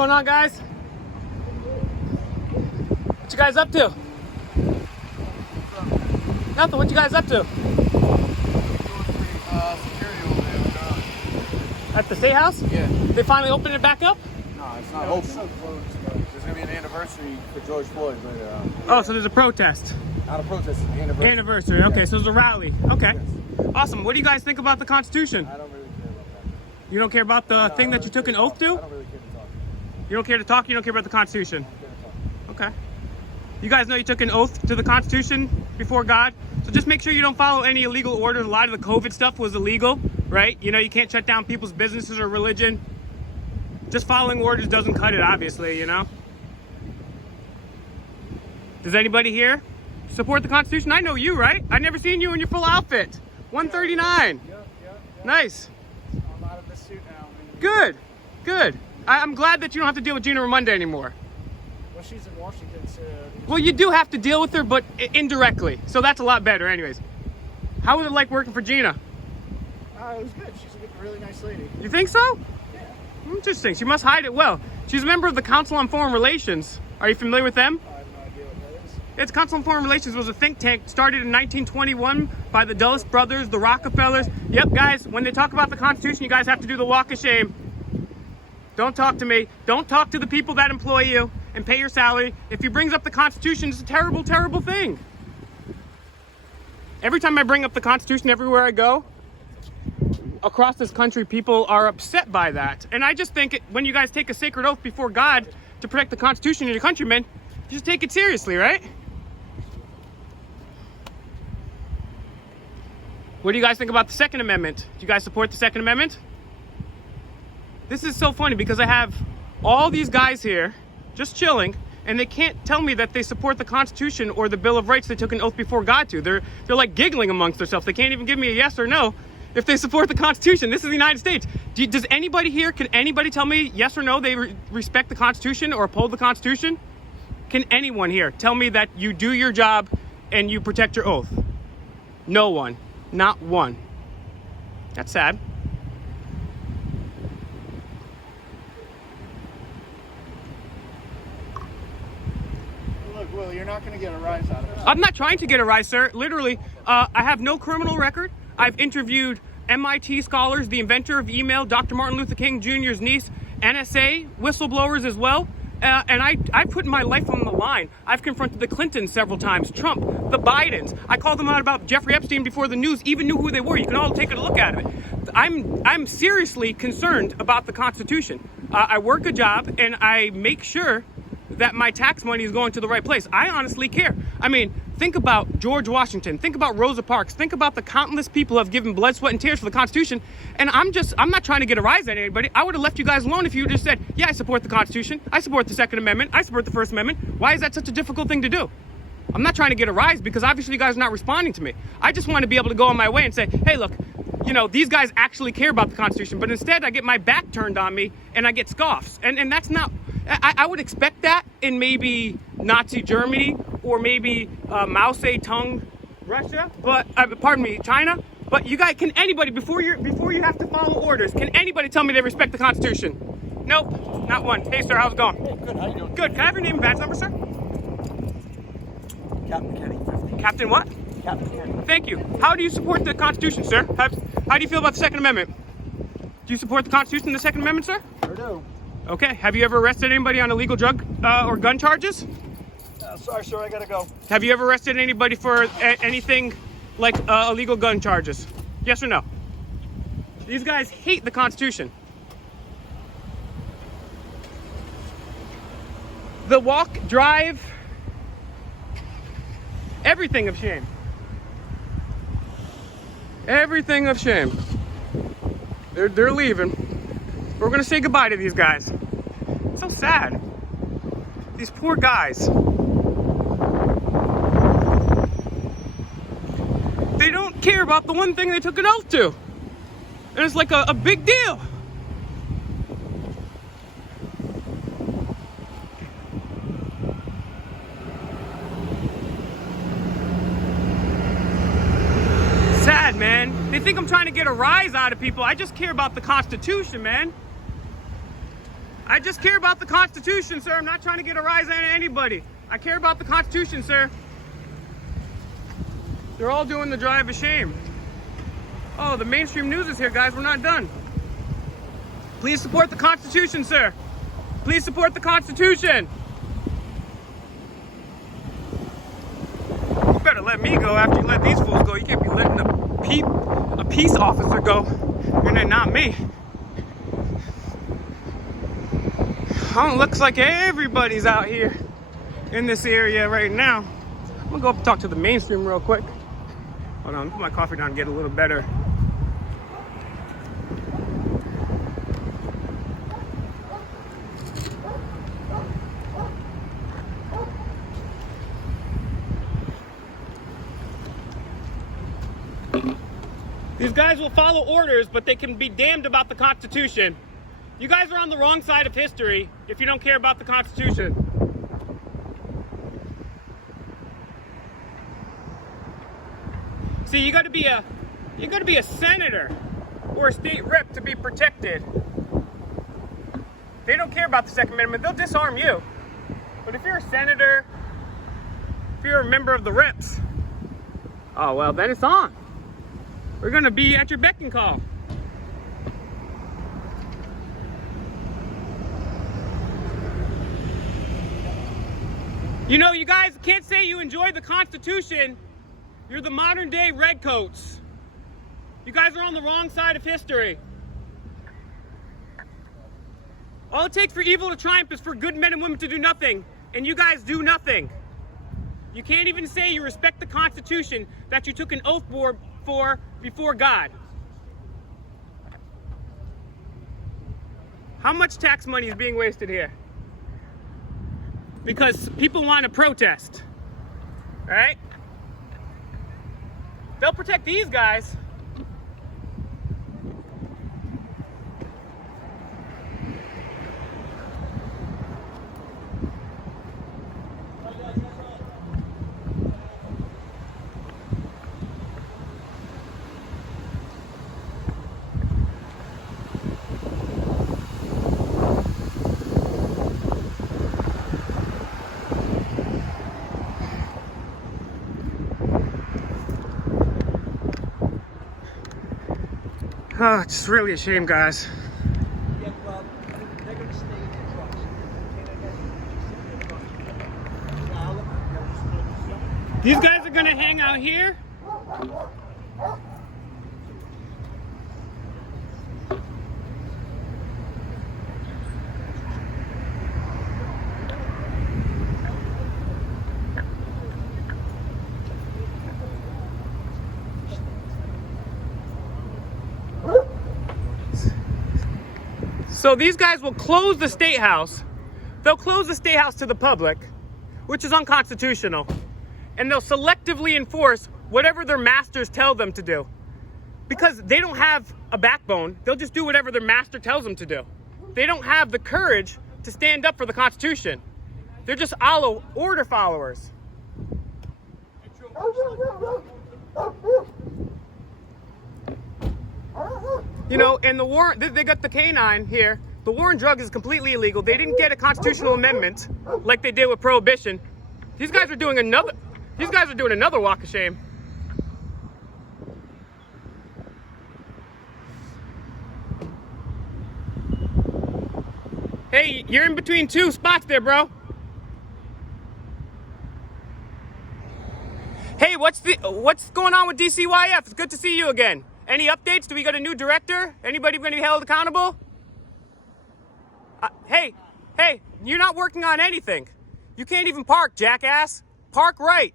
going on, guys? What you guys up to? Nothing. What you guys up to? Security over there. At the State House? Yeah. They finally opened it back up? No, it's not open. There's going to be an anniversary for George Floyd later on. Oh, so there's a protest. Not a protest, it's an anniversary. Anniversary. Okay, Yeah. so there's a rally. Okay. Yes. Awesome. What do you guys think about the Constitution? I don't really care about that. You don't care about the thing that you took an oath to? I don't really care to talk. You don't care to talk? You don't care about the Constitution? I don't care to talk. Okay. You guys know you took an oath to the Constitution before God, so just make sure you don't follow any illegal orders. A lot of the COVID stuff was illegal, right? You know, you can't shut down people's businesses or religion. Just following orders doesn't cut it, obviously, you know? Does anybody here support the Constitution? I know you, right? I've never seen you in your full outfit. 139. Yep. Nice. I'm out of the suit now. Good. Good. I'm glad that you don't have to deal with Gina Raimondo anymore. Well, she's in Washington, so... Well, you do have to deal with her, but indirectly. So that's a lot better anyways. How was it like working for Gina? It was good. She's a really nice lady. You think so? Yeah. Interesting. She must hide it well. She's a member of the Council on Foreign Relations. Are you familiar with them? I have no idea what that is. Its Council on Foreign Relations was a think tank started in 1921 by the Dulles brothers, the Rockefellers. Yep, guys, when they talk about the Constitution, you guys have to do the walk of shame. Don't talk to me. Don't talk to the people that employ you and pay your salary. If he brings up the Constitution, it's a terrible, terrible thing. Every time I bring up the Constitution everywhere I go, across this country, people are upset by that. And I just think when you guys take a sacred oath before God to protect the Constitution and your countrymen, you just take it seriously, right? What do you guys think about the Second Amendment? Do you guys support the Second Amendment? This is so funny because I have all these guys here just chilling, and they can't tell me that they support the Constitution or the Bill of Rights they took an oath before God to. They're like giggling amongst themselves. They can't even give me a yes or no if they support the Constitution. This is the United States. Does anybody here, can anybody tell me yes or no they respect the Constitution or uphold the Constitution? Can anyone here tell me that you do your job and you protect your oath? No one. Not one. That's sad. Look, Will, you're not going to get a rise out of it. I'm not trying to get a rise, sir. Literally, I have no criminal record. I've interviewed MIT scholars, the inventor of email, Dr. Martin Luther King Jr.'s niece, NSA whistleblowers as well. And I put my life on the line. I've confronted the Clintons several times, Trump, the Bidens. I called them out about Jeffrey Epstein before the news even knew who they were. You can all take a look at it. I'm seriously concerned about the Constitution. I work a job and I make sure that my tax money is going to the right place. I honestly care. I mean, think about George Washington. Think about Rosa Parks. Think about the countless people who have given blood, sweat, and tears for the Constitution. And I'm not trying to get a rise at anybody. I would have left you guys alone if you just said, yeah, I support the Constitution. I support the Second Amendment. I support the First Amendment. Why is that such a difficult thing to do? I'm not trying to get a rise because obviously you guys are not responding to me. I just want to be able to go on my way and say, hey, look, you know, these guys actually care about the Constitution. But instead, I get my back turned on me and I get scoffs. And that's not... I would expect that in maybe Nazi Germany or maybe Mao Zedong Russia, but pardon me, China. But you guys, can anybody before you have to follow orders? Can anybody tell me they respect the Constitution? Nope, not one. Hey, sir, how's it going? Hey, good, how you doing? Good. Can I have your name and badge number, sir? Captain Kenny. 50. Captain what? Captain Kenny. Thank you. How do you support the Constitution, sir? How do you feel about the Second Amendment? Do you support the Constitution and the Second Amendment, sir? Sure do. Okay. Have you ever arrested anybody on illegal drug or gun charges? Sorry, sir, I gotta go. Have you ever arrested anybody for anything like illegal gun charges? Yes or no? These guys hate the Constitution. The walk, drive, everything of shame. Everything of shame. They're leaving. We're gonna say goodbye to these guys. So sad. These poor guys. They don't care about the one thing they took an oath to. And it's like a big deal. Sad, man. They think I'm trying to get a rise out of people. I just care about the Constitution, man. I just care about the Constitution, sir. I'm not trying to get a rise out of anybody. I care about the Constitution, sir. They're all doing the drive of shame. Oh, the mainstream news is here, guys. We're not done. Please support the Constitution, sir. Please support the Constitution. You better let me go after you let these fools go. You can't be letting a peace officer go, and then not me. Oh, looks like everybody's out here in this area right now. I'm gonna go up and talk to the mainstream real quick. Hold on, put my coffee down and get a little better. These guys will follow orders, but they can be damned about the Constitution. You guys are on the wrong side of history if you don't care about the Constitution. See, you gotta be a senator or a state rep to be protected. They don't care about the Second Amendment, they'll disarm you. But if you're a senator, if you're a member of the reps, oh well, then it's on. We're gonna be at your beck and call. You know, you guys can't say you enjoy the Constitution. You're the modern day redcoats. You guys are on the wrong side of history. All it takes for evil to triumph is for good men and women to do nothing, and you guys do nothing. You can't even say you respect the Constitution that you took an oath for before God. How much tax money is being wasted here? Because people want to protest, all right? They'll protect these guys. Oh, it's really a shame, guys. Yeah, well, they're going to stay in their trucks. These guys are gonna hang out here. So these guys will close the State House. They'll close the State House to the public, which is unconstitutional. And they'll selectively enforce whatever their masters tell them to do. Because they don't have a backbone, they'll just do whatever their master tells them to do. They don't have the courage to stand up for the Constitution. They're just order followers. You know, and the war, they got the canine here. The war on drugs is completely illegal. They didn't get a constitutional amendment like they did with prohibition. These guys are doing another walk of shame. Hey, you're in between two spots there, bro. Hey, what's going on with DCYF? It's good to see you again. Any updates? Do we got a new director? Anybody going to be held accountable? Hey, you're not working on anything. You can't even park, jackass. Park right.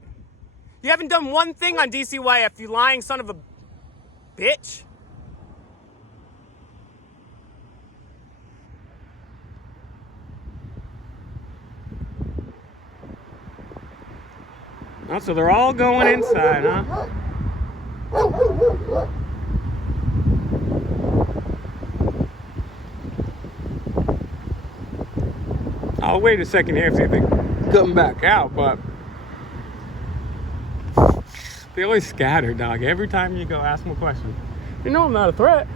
You haven't done one thing on DCYF, you lying son of a bitch. Oh, so they're all going inside, huh? I'll wait a second here and see if they come back out, but they always scatter, dog. Every time you go ask them a question. You know I'm not a threat.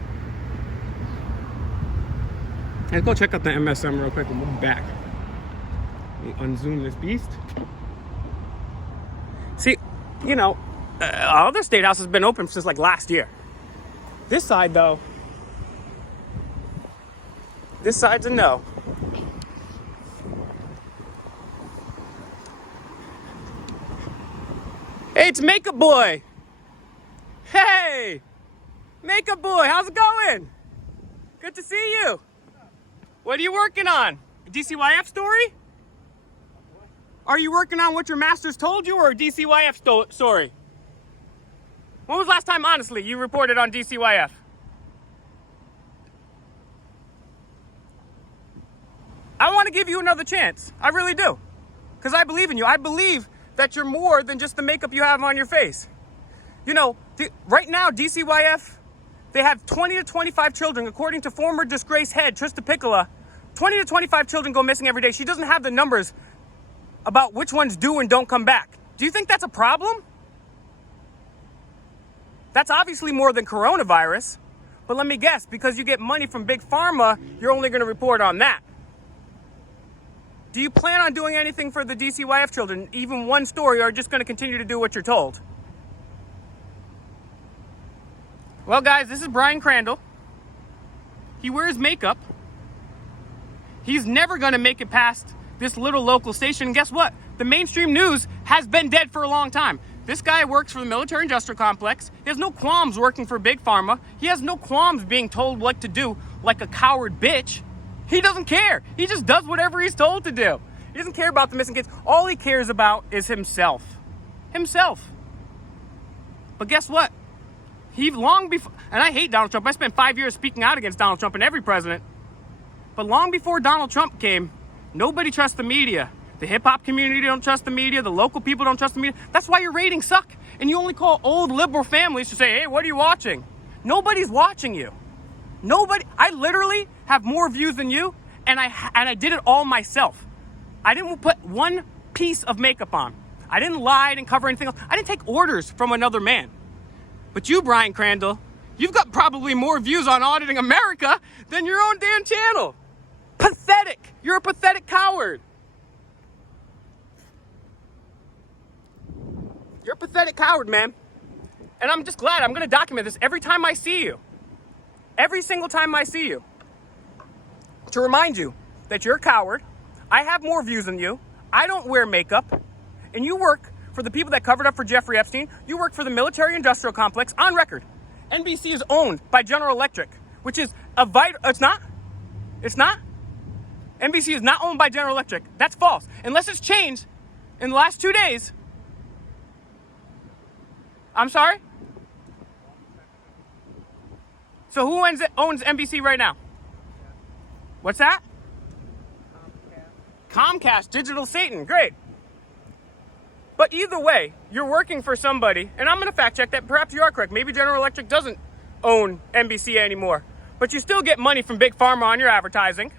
Let's go check out the MSM real quick and we'll be back. Let me unzoom this beast. See, you know, our other state house has been open since like last year. This side, though, this side's a no. Hey, it's Makeup Boy. Hey, Makeup Boy, how's it going? Good to see you. What are you working on? A DCYF story? Are you working on what your masters told you or a DCYF story? When was the last time, honestly, you reported on DCYF? I want to give you another chance. I really do. Because I believe in you. I believe that you're more than just the makeup you have on your face. You know, right now, DCYF, they have 20 to 25 children, according to former disgraced head Trista Piccola. 20 to 25 children go missing every day. She doesn't have the numbers about which ones do and don't come back. Do you think that's a problem? That's obviously more than coronavirus. But let me guess, because you get money from Big Pharma, you're only going to report on that. Do you plan on doing anything for the DCYF children, even one story, or just going to continue to do what you're told? Well, guys, this is Brian Crandall. He wears makeup. He's never going to make it past this little local station. And guess what? The mainstream news has been dead for a long time. This guy works for the military industrial complex. He has no qualms working for Big Pharma. He has no qualms being told what to do like a coward bitch. He doesn't care. He just does whatever he's told to do. He doesn't care about the missing kids. All he cares about is himself. Himself. But guess what? He long before, and I hate Donald Trump. I spent 5 years speaking out against Donald Trump and every president. But long before Donald Trump came, nobody trusts the media. The hip-hop community don't trust the media. The local people don't trust the media. That's why your ratings suck. And you only call old liberal families to say, hey, what are you watching? Nobody's watching you. Nobody. I literally have more views than you, and I did it all myself. I didn't put one piece of makeup on. I didn't lie, I didn't cover anything else. I didn't take orders from another man. But you, Brian Crandall, you've got probably more views on Auditing America than your own damn channel. Pathetic. You're a pathetic coward. You're a pathetic coward, man. And I'm just glad. I'm going to document this every time I see you. Every single time I see you. To remind you that you're a coward. I have more views than you. I don't wear makeup. And you work for the people that covered up for Jeffrey Epstein. You work for the military industrial complex on record. NBC is owned by General Electric, which is a vital... It's not. It's not. NBC is not owned by General Electric. That's false. Unless it's changed in the last 2 days. I'm sorry? So who owns NBC right now? What's that? Comcast, Digital Satan. Great. But either way, you're working for somebody, and I'm going to fact check that. Perhaps you are correct. Maybe General Electric doesn't own NBC anymore. But you still get money from Big Pharma on your advertising.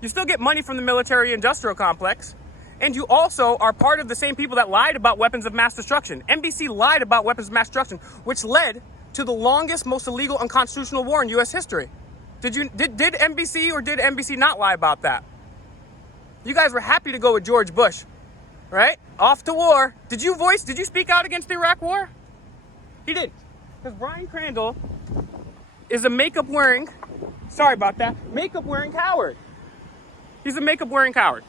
You still get money from the military industrial complex. And you also are part of the same people that lied about weapons of mass destruction. NBC lied about weapons of mass destruction, which led to the longest, most illegal, unconstitutional war in U.S. history. Did NBC or did NBC not lie about that? You guys were happy to go with George Bush, right? Off to war. Did you speak out against the Iraq war? He did. Because Brian Crandall is a makeup-wearing, sorry about that, makeup-wearing coward. He's a makeup-wearing coward.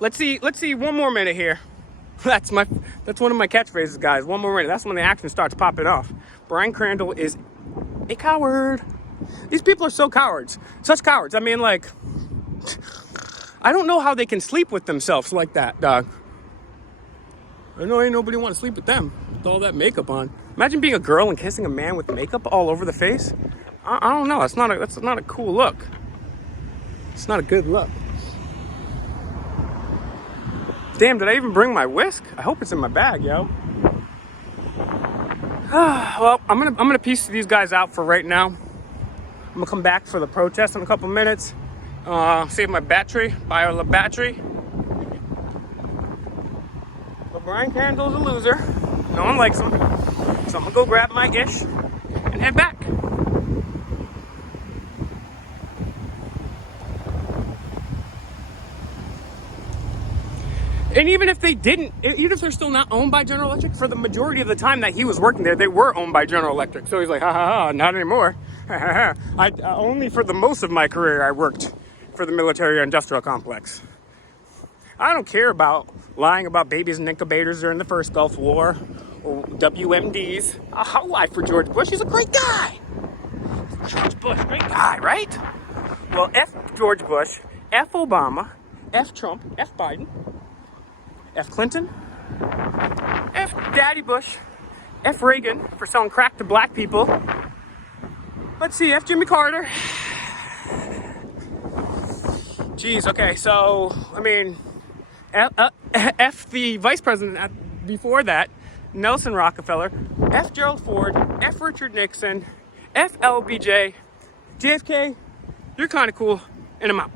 Let's see one more minute here. That's one of my catchphrases, guys. One more minute. That's when the action starts popping off. Brian Crandall is a coward. These people are so cowards. Such cowards. I mean, like, I don't know how they can sleep with themselves like that, dog. I know ain't nobody want to sleep with them with all that makeup on. Imagine being a girl and kissing a man with makeup all over the face. I don't know. That's not a cool look. It's not a good look. Damn, did I even bring my whisk? I hope it's in my bag, yo. Well, I'm gonna piece these guys out for right now. I'm gonna come back for the protest in a couple minutes. Save my battery, buy a battery. But Brian Crandall's a loser. No one likes him. So I'm gonna go grab my ish and head back. And even if they didn't, even if they're still not owned by General Electric, for the majority of the time that he was working there, they were owned by General Electric. So he's like, ha ha ha, not anymore. Only for the most of my career, I worked for the military-industrial complex. I don't care about lying about babies and incubators during the first Gulf War or WMDs. I'll lie for George Bush. He's a great guy. George Bush, great guy, right? Well, F George Bush, F Obama, F Trump, F Biden, F Clinton, F Daddy Bush, F Reagan for selling crack to black people. Let's see, F Jimmy Carter. Geez, okay, so, I mean, F the vice president before that, Nelson Rockefeller, F Gerald Ford, F Richard Nixon, F LBJ, JFK, you're kind of cool, and I'm out.